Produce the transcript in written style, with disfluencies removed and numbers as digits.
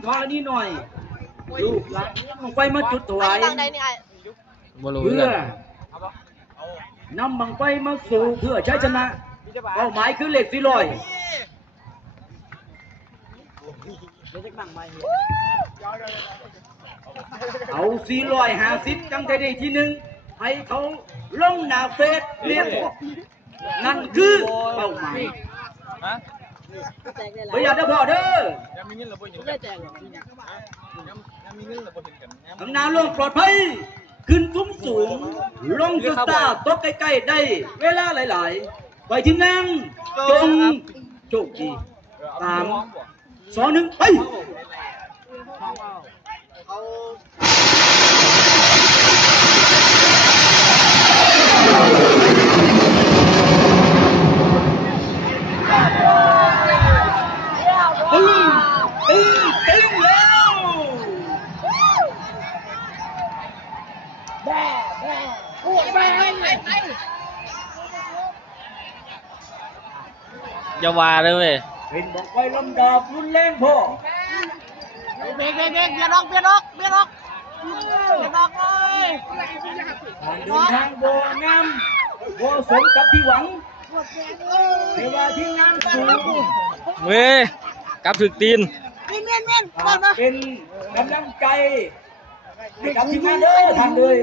ำธรณีหน่อยลูกหลานลงไปมาจุดถวายเพื่อนำบังไฟมาสู่เพื่อใช้ชนะเป้าหมายคือเหล็ก400เอา450จังใจได้ทีหนึ่งให้เขาลงหน้าเฟซเรียกนั่นคือเป้าหมายประหยัดนะพ่อเด้อข้างหน้าลงปลอดภัยขึ้นสูงลงจุดตาตกใกล้ๆได้เวลาหลายๆไปที่นั่งจงโชคดี3 2 1ไปอย่าว่าเลยเว้ยเป็นบอกไว้ลำดาบรุนแรงพ่อเบรกเบียดออกเลยเดินทางโบงามโบสมกับที่หวังเทวาที่งามสูงเว้ยกลับถึกตีนเป็นกำลังใจให้กับทีมงานเด้อท่านเลย